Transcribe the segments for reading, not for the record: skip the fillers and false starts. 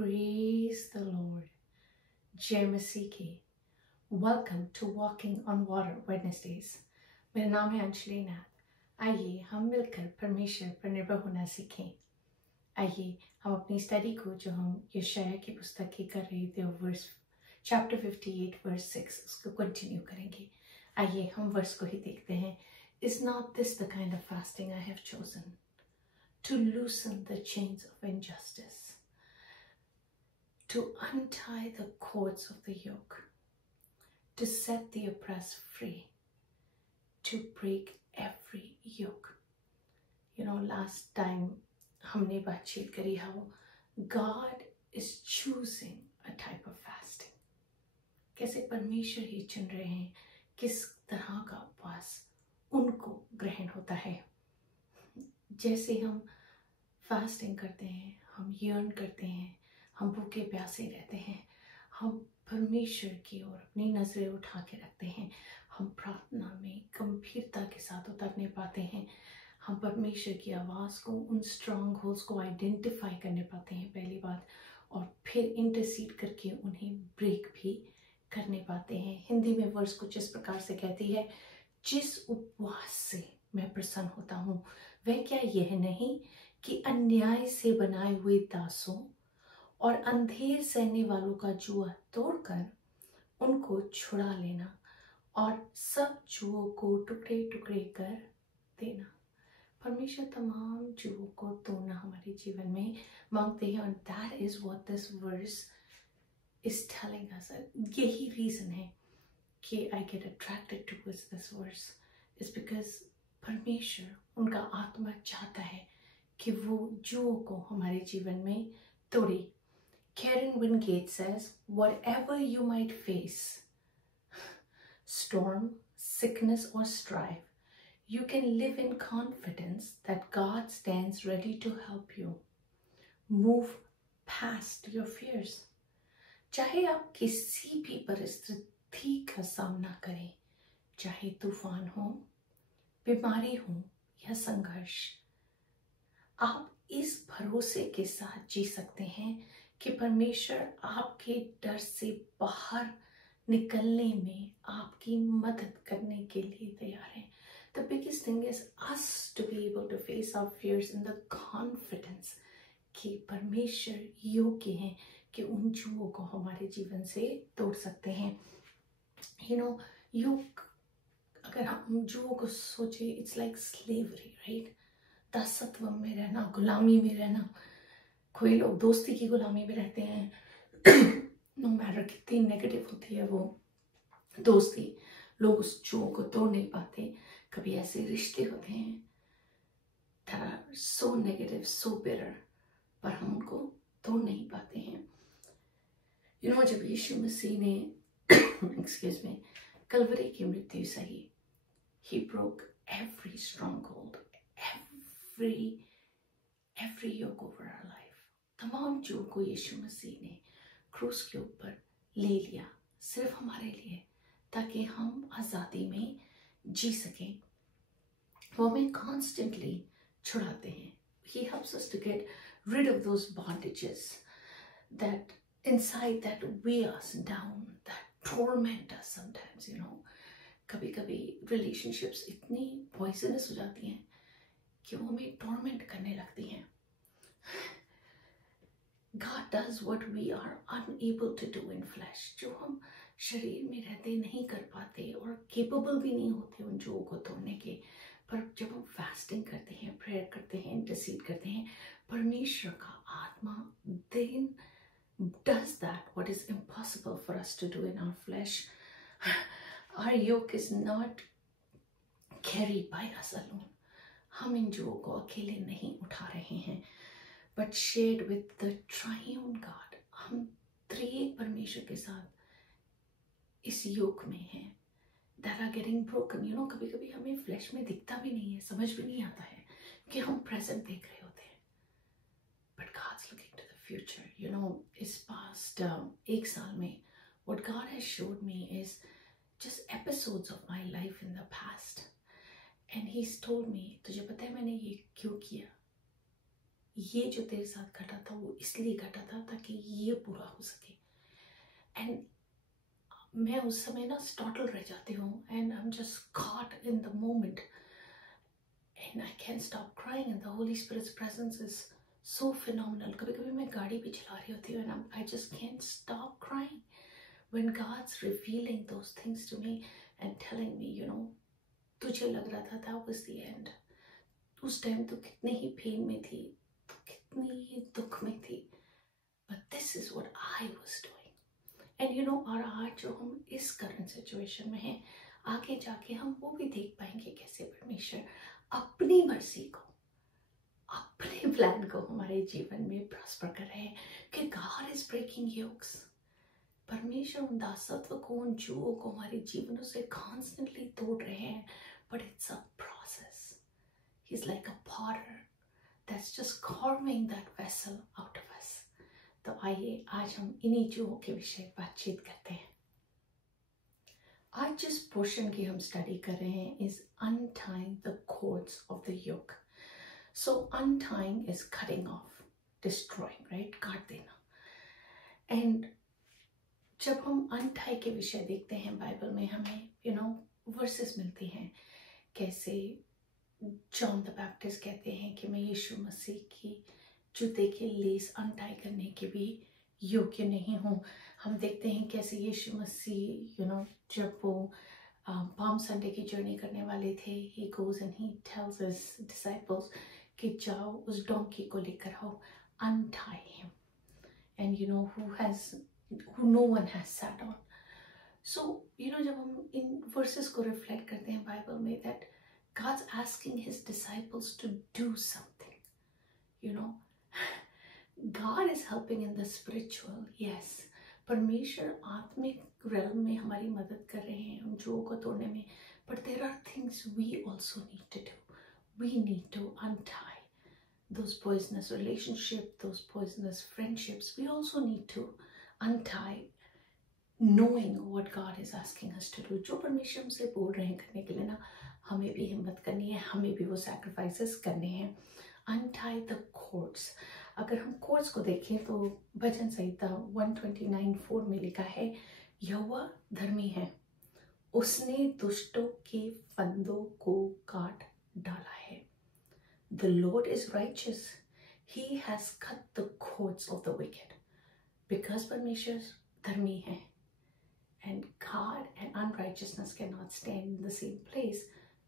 Praise the Lord. जय मसीह की. Welcome to Walking on Water Wednesdays. मेरा नाम है अंजलि नाथ. आइए हम मिलकर परमेश्वर पर निर्भर होना सीखें. आइए हम अपनी स्टडी को जो हम यशाया की पुस्तक की कर रहे थे वर्स चैप्टर 58 वर्स 6 उसको कंटिन्यू करेंगे. आइए हम वर्स को ही देखते हैं. Is not this the kind of fasting I have chosen? To loosen the chains of injustice, to untie the cords of the yoke, to set the oppressed free, to break every yoke. You know, last time हमने बातचीत करी how God is choosing a type of fasting. कैसे परमेश्वर ही चुन रहे हैं किस तरह का उपवास उनको ग्रहण होता है. जैसे हम फास्टिंग करते हैं, हम यर्न करते हैं, हम भूखे प्यासे रहते हैं, हम परमेश्वर की ओर अपनी नजरें उठा के रखते हैं, हम प्रार्थना में गंभीरता के साथ उतरने पाते हैं, हम परमेश्वर की आवाज़ को, उन स्ट्रॉन्ग होल्स को आइडेंटिफाई करने पाते हैं पहली बात, और फिर इंटरसीड करके उन्हें ब्रेक भी करने पाते हैं. हिंदी में वर्स कुछ इस प्रकार से कहती है, जिस उपवास से मैं प्रसन्न होता हूँ वह क्या यह नहीं कि अन्याय से बनाए हुए दासों और अंधेर सहने वालों का जुआ तोड़कर उनको छुड़ा लेना और सब जुओं को टुकड़े टुकड़े कर देना. परमेश्वर तमाम जुओं को तोड़ना हमारे जीवन में मांगते हैं, और that is what this verse is telling us. यही रीजन है कि I get attracted towards this verse is because परमेश्वर, उनका आत्मा चाहता है कि वो जुओं को हमारे जीवन में तोड़े. Karen Wingate says, whatever you might face, storm, sickness or strife, you can live in confidence that God stands ready to help you move past your fears. चाहे आप किसी भी परिस्थिति का सामना करें, चाहे तूफान हो, बीमारी हो या संघर्ष, आप इस भरोसे के साथ जी सकते हैं कि परमेश्वर आपके डर से बाहर निकलने में आपकी मदद करने के लिए तैयार है. The biggest thing is us to be able to face our fears in the confidence कि परमेश्वर योग्य हैं कि उन जुओं को हमारे जीवन से तोड़ सकते हैं. You know, योग अगर हम जुओं को सोचे, it's like slavery, right? दासत्व में रहना, गुलामी में रहना. कोई लोग दोस्ती की गुलामी में रहते हैं. नो मैटर कितनी नेगेटिव होती है वो दोस्ती, लोग उस जुओं को तोड़ नहीं पाते. कभी ऐसे रिश्ते होते हैं that are so negative, so bitter, पर हम उनको तोड़ नहीं पाते हैं. You know, जब यीशु मसीह ने excuse me, कलवरी की मृत्यु सही, he broke every stronghold, every yoke over our life. तमाम जुओं को यीशु मसीह ने क्रूस के ऊपर ले लिया सिर्फ हमारे लिए, ताकि हम आज़ादी में जी सकें. वो हमें कॉन्स्टेंटली छुड़ाते हैं. He helps us to get rid of those bondages that inside that weigh us down, that torment us sometimes, you know. कभी कभी relationships इतनी poisonous हो जाती हैं कि वो हमें torment करने लगती हैं. God does what we are unable to do in flesh. जो हम शरीर में रहते नहीं कर पाते और capable भी नहीं होते उन जुओं को तोड़ने के, पर जब हम fasting करते हैं, prayer करते हैं, intercede करते हैं, परमेश्वर का आत्मा then does that what is impossible for us to do in our flesh. Our yoke is not carried by us alone. हम इन जुओं को अकेले नहीं उठा रहे हैं, but shared with the triune God. हम त्रिएक परमेश्वर के साथ इस योग में हैं that are getting broken. You know, कभी कभी हमें फ्लैश में दिखता भी नहीं है, समझ भी नहीं आता है कि हम प्रेजेंट देख रहे होते हैं, but God's looking to the future. You know, इस past एक साल में what God has showed me is just episodes of my life in the past. And he's told me, तुझे पता है मैंने ये क्यों किया? ये जो तेरे साथ घटा था वो इसलिए घटा था ताकि ये पूरा हो सके। एंड मैं उस समय ना स्टॉटल रह जाती हूँ, and I am just caught in the moment and I can't stop crying, and the Holy Spirit's presence is so phenomenal. कभी कभी मैं गाड़ी भी चला रही होती हूँ and I just can't stop crying when God's revealing those things to me and telling me, you know, तुझे लग रहा था that was the end, उस टाइम तो कितनी ही पेन में थी, तो कितनी ही दुख में थी, but this is what I was doing. And you know, और आज जो हम इस करंट सिचुएशन में हैं, आगे जाके हम वो भी देख पाएंगे कैसे परमेश्वर अपनी मर्जी को, अपने प्लान को हमारे जीवन में प्रॉस्पर कर रहे हैं, कि God is breaking yokes. परमेश्वर उन दासत्व को, उन जुओं को हमारे जीवनों से कॉन्स्टेंटली तोड़ रहे हैं, but it's a process. He's like a potter that's just carving that vessel out of us. तो आइए आज हम इन्हीं जुओं के विषय बातचीत करते हैं। आज जिस पोर्शन की हम स्टडी कर रहे हैं is untying the cords of the yoke. So untying is cutting off, destroying, right? काट देना। And जब हम untie के विषय देखते हैं बाइबल में, हमें वर्सेस मिलती हैं, कैसे जॉन द बैप्टिस्ट कहते हैं कि मैं यीशु मसीह की जूते के लेस अनटाई करने के भी योग्य नहीं हूँ। हम देखते हैं कैसे यीशु मसीह जब वो पाम संडे की जर्नी करने वाले थे, he goes and he tells his disciples कि जाओ उस डोंकी को लेकर आओ, untie him, and who no one has sat on. So जब हम इन वर्सेस को रिफ्लेक्ट करते हैं बाइबल में, that God's asking his disciples to do something. God is helping in the spiritual, yes. परमेश्वर आत्मिक realm में हमारी मदद कर रहे हैं उन जुओं को तोड़ने में, but there are things we also need to do. We need to untie those poisonous relationships, those poisonous friendships. We also need to untie, knowing what God is asking us to do. जो परमेश्वर हमसे बोल रहे हैं करने के लिए ना, हमें भी हिम्मत करनी है, हमें भी वो सैक्रिफाइसेस करने हैं। Untie the cords. अगर हम कोर्ड्स को देखें तो भजन संहिता 129:4 में लिखा है, यहोवा धर्मी है, उसने दुष्टों के फंदों को काट डाला है। The Lord is righteous. He has cut the cords of the wicked. Because परमेश्वर धर्मी है, and God and unrighteousness cannot stand in the same place,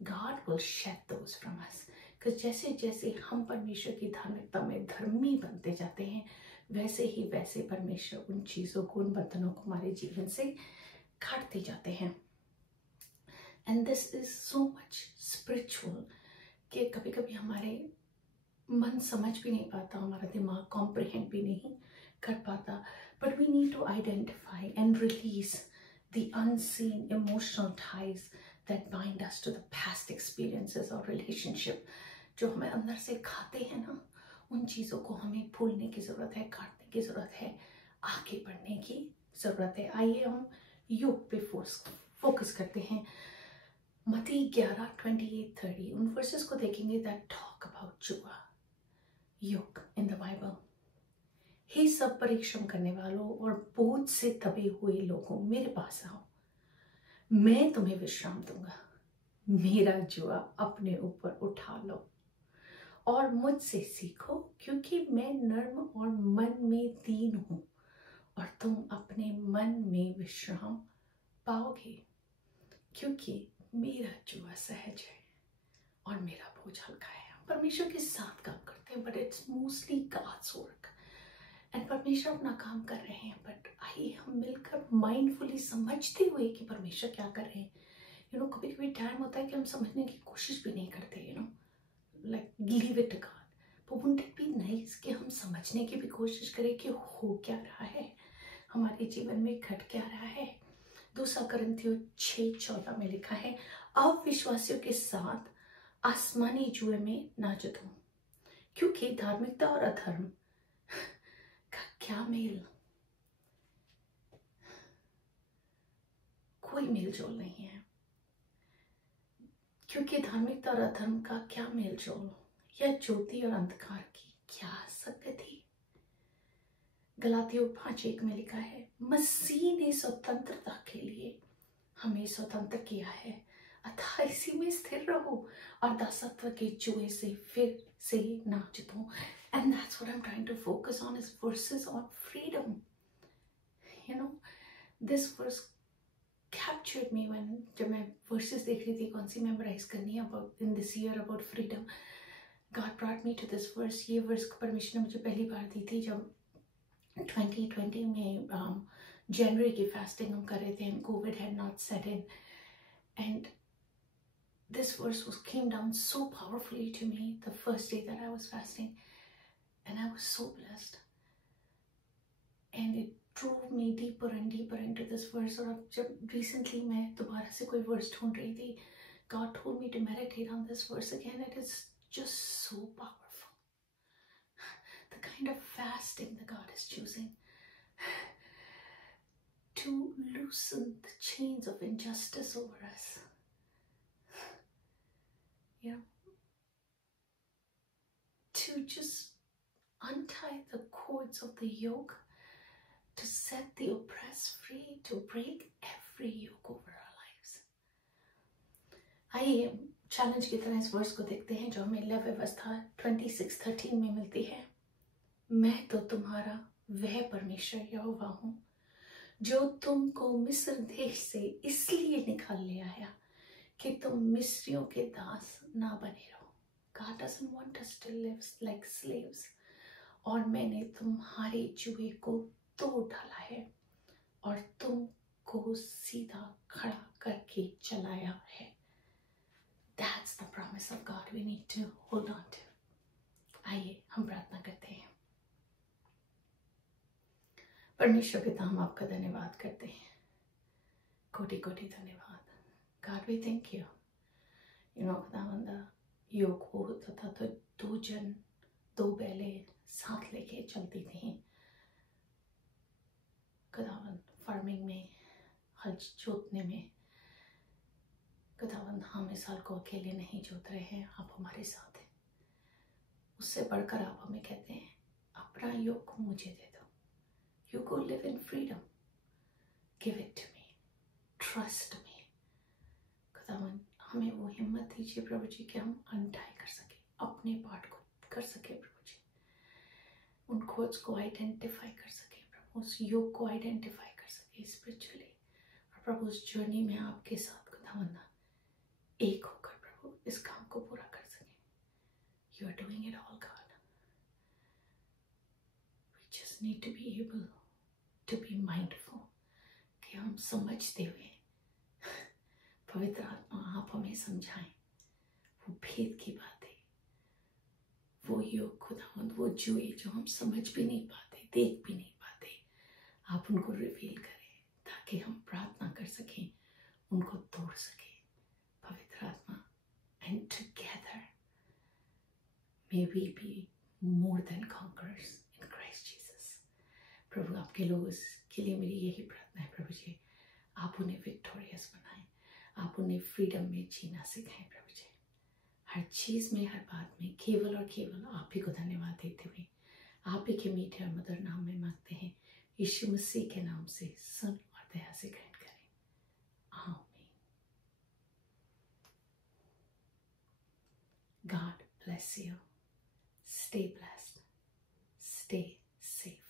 God will shed those from us. because जैसे जैसे हम परमेश्वर की धार्मिकता में धर्मी बनते जाते हैं, वैसे परमेश्वर उन चीज़ों को, उन बंधनों को हमारे जीवन से काटते जाते हैं। And this is so much spiritual कि कभी कभी हमारे मन समझ भी नहीं पाता, हमारा दिमाग कॉम्प्रिहेंड भी नहीं कर पाता, but we need to identify and release the unseen emotional ties that bind us to the past experiences or relationship, जो हमें अंदर से खाते हैं ना, उन चीज़ों को हमें भूलने की ज़रूरत है, काटने की ज़रूरत है, आगे बढ़ने की ज़रूरत है। आइए हम योग पे फोकस करते हैं। मत्ती 11:28-30 उन वर्सेस को देखेंगे that talk about जुआ, योग in the Bible। हे सब परिश्रम करने वालों और बोझ से दबे हुए लोगों, मेरे पास आओ, मैं तुम्हें विश्राम दूंगा। मेरा जुआ अपने ऊपर उठा लो और मुझसे सीखो, क्योंकि मैं नर्म और मन में दीन हूं, और तुम अपने मन में विश्राम पाओगे, क्योंकि मेरा जुआ सहज है और मेरा बोझ हल्का है। परमेश्वर के साथ काम करते हैं, but it's mostly God's work, and परमेश्वर अपना काम कर रहे हैं, बट आइए हम मिलकर माइंडफुली समझते हुए कि परमेश्वर क्या कर रहे हैं। कभी कभी टाइम होता है कि हम समझने की कोशिश भी नहीं करते, like leave it to God, but wouldn't it be nice कि हम समझने की भी कोशिश करें कि हो क्या रहा है हमारे जीवन में, घट क्या रहा है। 2 कुरिन्थियों 6:14 में लिखा है, अविश्वासियों के साथ आसमानी जुए में ना जीतो, क्योंकि धार्मिकता और अधर्म क्या मेल, कोई मेल जोल नहीं है, क्योंकि धार्मिकता और अधर्म का क्या मेल जोल, या ज्योति और अंधकार की क्या संगति। गलातियों 5:1 में लिखा है, मसीह ने स्वतंत्रता के लिए हमें स्वतंत्र किया है, अतः इसी में स्थिर रहो और दासत्व के जुए से फिर से ना जीतो। And that's what I'm trying to focus on is verses on freedom. You know, this verse captured me when जब मैं verses देख रही थी कौन सी मेमोराइज करनी है about in this year about freedom. God brought me to this verse. ये verse परमेश्वर ने मुझे पहली बार दी थी जब 2020 में जनवरी की फास्टिंग हम कर रहे थे and COVID had not set in. And this verse came down so powerfully to me the first day that I was fasting. And I was so blessed. And it drove me deeper and deeper into this verse. और अब जब recently मैं दोबारा से कोई verse ढूंढ रही थी, God told me to meditate on this verse again. It is just so powerful. The kind of fasting that God is choosing to loosen the chains of injustice over us. Yeah. To just untie the cords of the yoke, to set the oppressed free, to break every yoke over our lives. आइए challenge की तरह इस verse को देखते हैं जो हमें लय व्यवस्था 26:13 में मिलती है। मैं तो तुम्हारा वह परमेश्वर यहोवा हूँ जो तुमको मिस्र देश से इसलिए निकाल ले आया कि तुम मिस्रियों के दास ना बने रहो। God doesn't want us to live like slaves. और मैंने तुम्हारे जुए को तोड़ डाला है और तुमको सीधा खड़ा करके चलाया है। That's the promise of God we need to hold on to. आइए हम प्रार्थना करते हैं। परमेश्वर पिता, हम आपका धन्यवाद करते हैं, कोटि कोटि धन्यवाद। God we thank you. You know, खुदावंदा योग वो होता था तो दो बैले साथ लेके चलती थी। खुदावंद फार्मिंग में, हल जोतने में, खुदावंद हम इस साल को अकेले नहीं जोत रहे हैं, आप हमारे साथ हैं। उससे बढ़कर आप हमें कहते हैं अपना योग मुझे दे दो। You go live in freedom. Give it to me. Trust me. खुदावंद हमें वो हिम्मत दीजिए प्रभु जी कि हम अनटाई कर सके, अपने पार्ट को कर सके प्रभु जी, उन कोड्स को आइडेंटिफाई कर सके प्रभु, उस योग को आइडेंटिफाई कर सके स्पिरिचुअली, और प्रभु उस जर्नी में आपके साथ खुदावंद एक होकर प्रभु इस काम को पूरा कर सके। You are doing it all, God. We just need to be able to be mindful कि हम समझते हुए पवित्र आत्मा आप हमें समझाएं वो भेद की बातें, वो योग खुदावंद, वो जुए जो हम समझ भी नहीं पाते, देख भी नहीं पाते, आप उनको रिवील करें ताकि हम प्रार्थना कर सकें, उनको तोड़ सकें पवित्र आत्मा। And together may we be more than conquerors in Christ Jesus. प्रभु आपके लोगों के लिए मेरी यही प्रार्थना है प्रभु जी, आप उन्हें विक्टोरियस बनाएं, आप उन्हें फ्रीडम में जीना सिखाएं प्रभु जी। हर चीज़ में, हर बात में केवल और केवल आप ही को धन्यवाद देते हुए आप ही के मीठे और मधुर नाम में मांगते हैं, यीशु मसीह के नाम से सुन और दया से ग्रहण करें, आमीन। God bless you. Stay blessed. Stay safe.